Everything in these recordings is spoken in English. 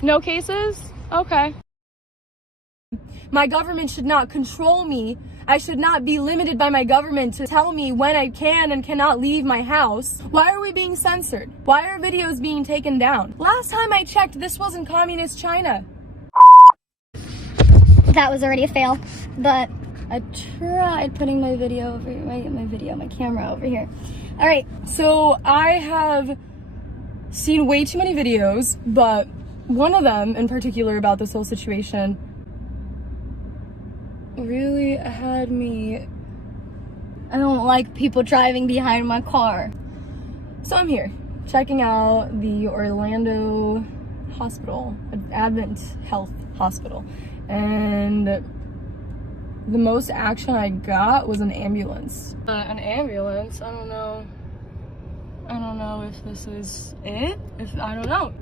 No cases? Okay. My government should not control me. I should not be limited by my government to tell me when I can and cannot leave my house. Why are we being censored? Why are videos being taken down? Last time I checked, this wasn't communist China. That was already a fail, but I tried putting my video over here, my camera over here. All right. So I have seen way too many videos, but one of them in particular about this whole situation really had me. I don't like people driving behind my car. So I'm here checking out the Orlando hospital, Advent Health Hospital, and the most action I got was an ambulance. An ambulance? I don't know if this is it. I don't know.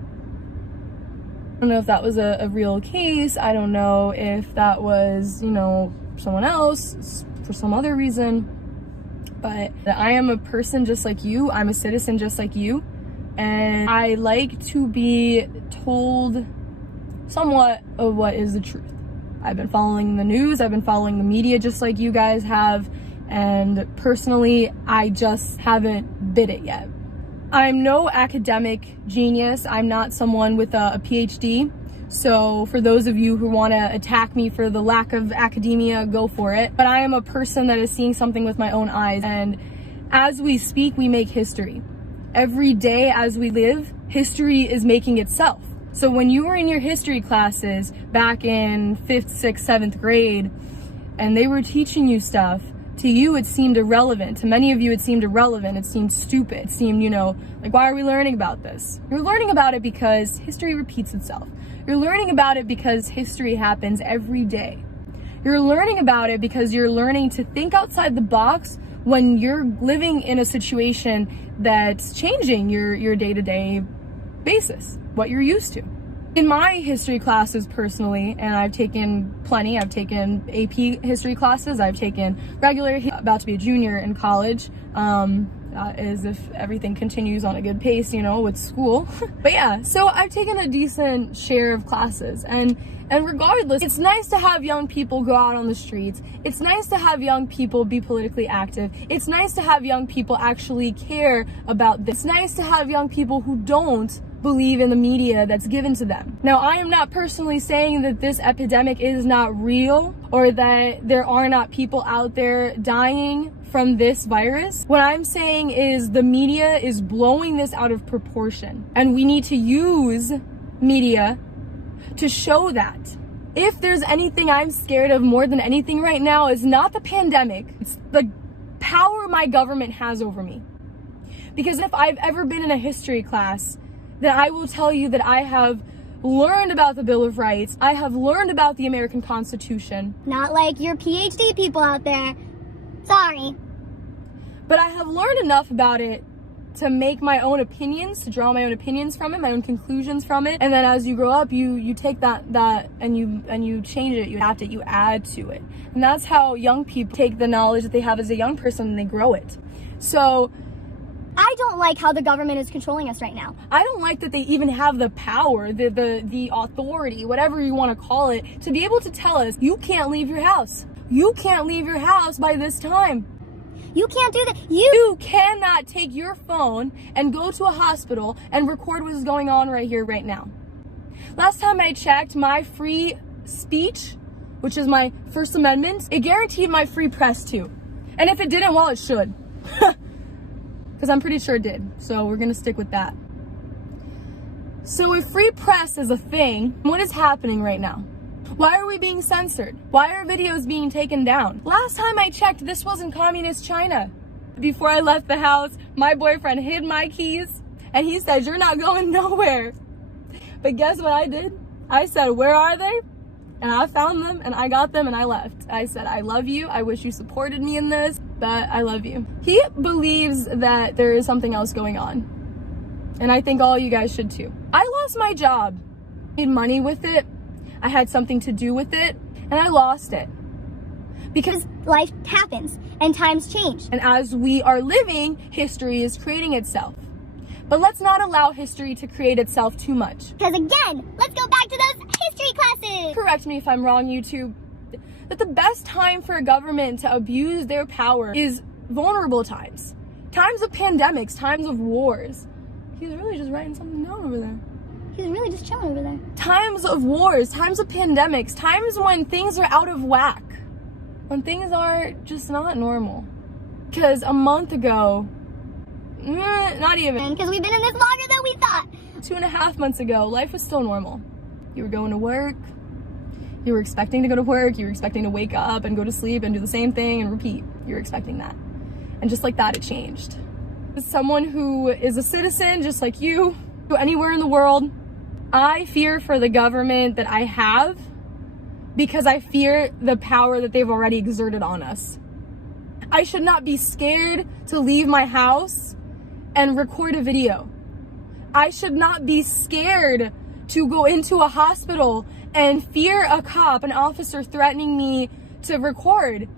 I don't know if that was a real case. I don't know if that was, someone else for some other reason. But I am a person just like you. I'm a citizen just like you. And I like to be told somewhat of what is the truth. I've been following the news. I've been following the media just like you guys have. And personally, I just haven't bit it yet. I'm no academic genius. I'm not someone with a PhD. So for those of you who want to attack me for the lack of academia, go for it. But I am a person that is seeing something with my own eyes. And as we speak, we make history. Every day as we live, history is making itself. So when you were in your history classes back in 5th, 6th, 7th grade, and they were teaching you stuff, to you, it seemed irrelevant. To many of you, it seemed irrelevant. It seemed stupid. It seemed, like, why are we learning about this? You're learning about it because history repeats itself. You're learning about it because history happens every day. You're learning about it because you're learning to think outside the box when you're living in a situation that's changing your day-to-day basis, what you're used to. In my history classes personally, and I've taken plenty, I've taken AP history classes, I've taken regular, about to be a junior in college, as if everything continues on a good pace, with school. But yeah, so I've taken a decent share of classes, and regardless, it's nice to have young people go out on the streets. It's nice to have young people be politically active. It's nice to have young people actually care about this. It's nice to have young people who don't believe in the media that's given to them. Now, I am not personally saying that this epidemic is not real or that there are not people out there dying from this virus. What I'm saying is the media is blowing this out of proportion, and we need to use media to show that. If there's anything I'm scared of more than anything right now, is not the pandemic, it's the power my government has over me. Because if I've ever been in a history class, then I will tell you that I have learned about the Bill of Rights. I have learned about the American Constitution. Not like your PhD people out there. Sorry. But I have learned enough about it to make my own opinions, to draw my own opinions from it, my own conclusions from it. And then as you grow up, you take that and you change it, you adapt it, you add to it. And that's how young people take the knowledge that they have as a young person and they grow it. So I don't like how the government is controlling us right now. I don't like that they even have the power, the authority, whatever you want to call it, to be able to tell us, you can't leave your house. You can't leave your house by this time. You can't do that. You cannot take your phone and go to a hospital and record what is going on right here, right now. Last time I checked, my free speech, which is my First Amendment, it guaranteed my free press too. And if it didn't, well, it should. Because I'm pretty sure it did. So we're going to stick with that. So if free press is a thing, what is happening right now? Why are we being censored? Why are videos being taken down? Last time I checked, this wasn't communist China. Before I left the house, my boyfriend hid my keys and he said, "You're not going nowhere." But guess what I did? I said, "Where are they?" And I found them and I got them and I left. I said, "I love you. I wish you supported me in this, but I love you." He believes that there is something else going on. And I think all you guys should too. I lost my job. I made money with it. I had something to do with it, and I lost it. Because life happens and times change. And as we are living, history is creating itself. But let's not allow history to create itself too much. Because again, let's go back to those history classes. Correct me if I'm wrong, YouTube, that the best time for a government to abuse their power is vulnerable times. Times of pandemics, times of wars. He's really just writing something down over there. He's really just chilling over there. Times of wars, times of pandemics, times when things are out of whack. When things are just not normal. Because a month ago, not even. Because we've been in this longer than we thought. 2.5 months ago, life was still normal. You were going to work. You were expecting to go to work. You were expecting to wake up and go to sleep and do the same thing and repeat. You were expecting that. And just like that, it changed. As someone who is a citizen, just like you, anywhere in the world, I fear for the government that I have because I fear the power that they've already exerted on us. I should not be scared to leave my house and record a video. I should not be scared to go into a hospital and fear a cop, an officer threatening me to record.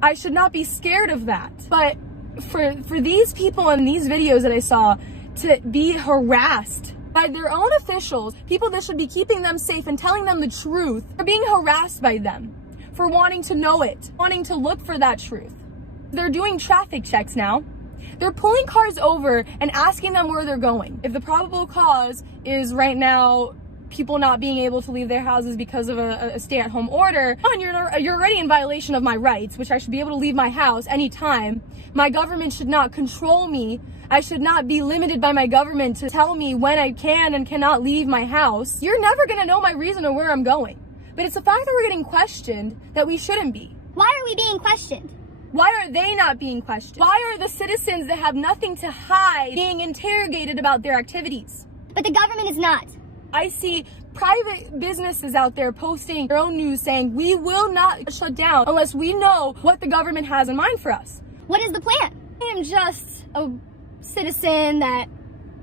I should not be scared of that. But for these people in these videos that I saw to be harassed by their own officials, people that should be keeping them safe and telling them the truth, are being harassed by them for wanting to know it, wanting to look for that truth. They're doing traffic checks now. They're pulling cars over and asking them where they're going. If the probable cause is right now people not being able to leave their houses because of a stay-at-home order, and you're already in violation of my rights, which I should be able to leave my house anytime. My government should not control me. I should not be limited by my government to tell me when I can and cannot leave my house. You're never gonna know my reason or where I'm going. But it's the fact that we're getting questioned that we shouldn't be. Why are we being questioned? Why are they not being questioned? Why are the citizens that have nothing to hide being interrogated about their activities? But the government is not. I see private businesses out there posting their own news saying we will not shut down unless we know what the government has in mind for us. What is the plan? I am just a citizen that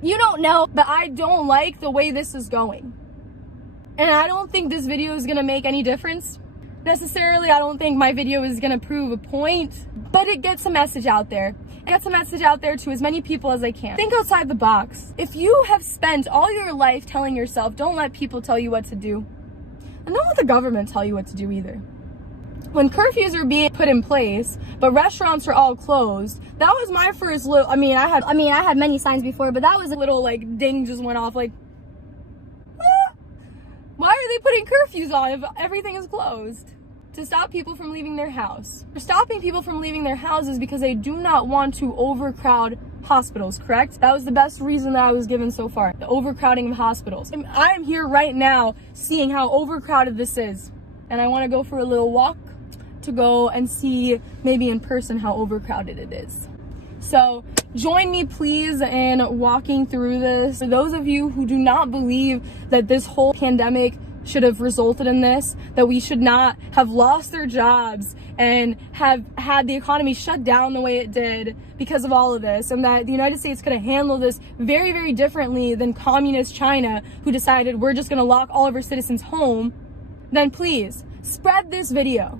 you don't know. But I don't like the way this is going. And I don't think this video is gonna make any difference. Necessarily, I don't think my video is gonna prove a point, but it gets a message out there. It gets a message out there to as many people as I can. Think outside the box. If you have spent all your life telling yourself, don't let people tell you what to do, and don't let the government tell you what to do either. When curfews are being put in place, but restaurants are all closed, that was my first little, I had many signs before, but that was a little like ding just went off like, why are they putting curfews on if everything is closed? To stop people from leaving their house. They're stopping people from leaving their houses because they do not want to overcrowd hospitals, correct? That was the best reason that I was given so far, the overcrowding of hospitals. I'm here right now seeing how overcrowded this is, and I want to go for a little walk to go and see maybe in person how overcrowded it is. So join me please in walking through this. For those of you who do not believe that this whole pandemic should have resulted in this, that we should not have lost their jobs and have had the economy shut down the way it did because of all of this, and that the United States could have handled this very, very differently than communist China, who decided we're just gonna lock all of our citizens home, then please spread this video.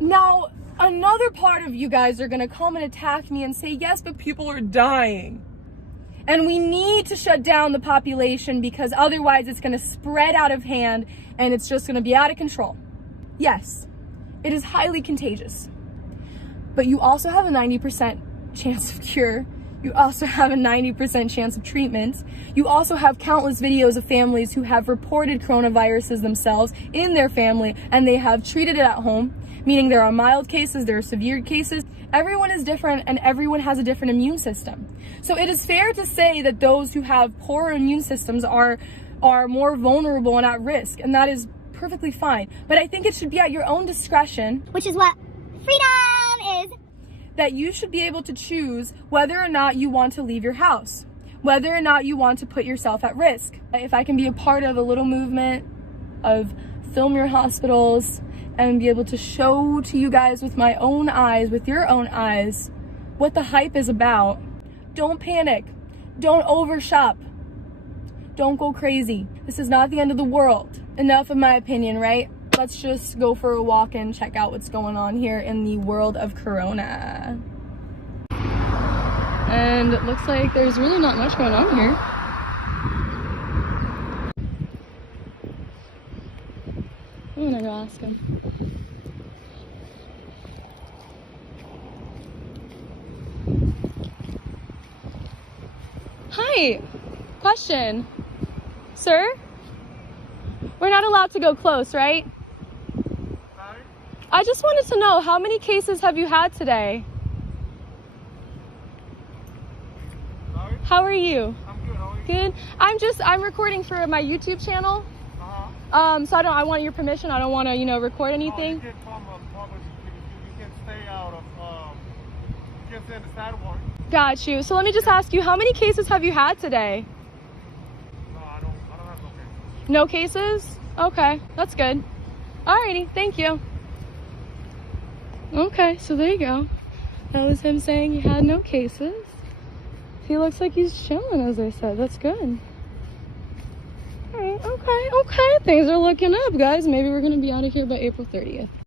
Now, another part of you guys are gonna come and attack me and say, yes, but people are dying. And we need to shut down the population because otherwise it's going to spread out of hand and it's just going to be out of control. Yes, it is highly contagious. But you also have a 90% chance of cure. You also have a 90% chance of treatment. You also have countless videos of families who have reported coronaviruses themselves in their family and they have treated it at home, meaning there are mild cases, there are severe cases. Everyone is different and everyone has a different immune system. So it is fair to say that those who have poor immune systems are more vulnerable and at risk, and that is perfectly fine. But I think it should be at your own discretion, which is what freedom is, that you should be able to choose whether or not you want to leave your house, whether or not you want to put yourself at risk. If I can be a part of a little movement of Film Your Hospitals and be able to show to you guys with my own eyes, with your own eyes, what the hype is about. Don't panic. Don't overshop. Don't go crazy. This is not the end of the world. Enough of my opinion, right? Let's just go for a walk and check out what's going on here in the world of Corona. And it looks like there's really not much going on here. I'm gonna go ask him. Hi, question. Sir? We're not allowed to go close, right? Sorry? I just wanted to know, how many cases have you had today? Sorry? How are you? I'm good. How are you? Good. I'm recording for my YouTube channel. So I want your permission. I don't want to, record anything. You can't come on public. You can stay out of, you can stay on the sidewalk. Got you. So let me just ask you, how many cases have you had today? No, I don't have no cases. No cases? Okay, that's good. Alrighty, thank you. Okay, so there you go. That was him saying he had no cases. He looks like he's chilling, as I said. That's good. Alright, okay. Things are looking up, guys. Maybe we're going to be out of here by April 30th.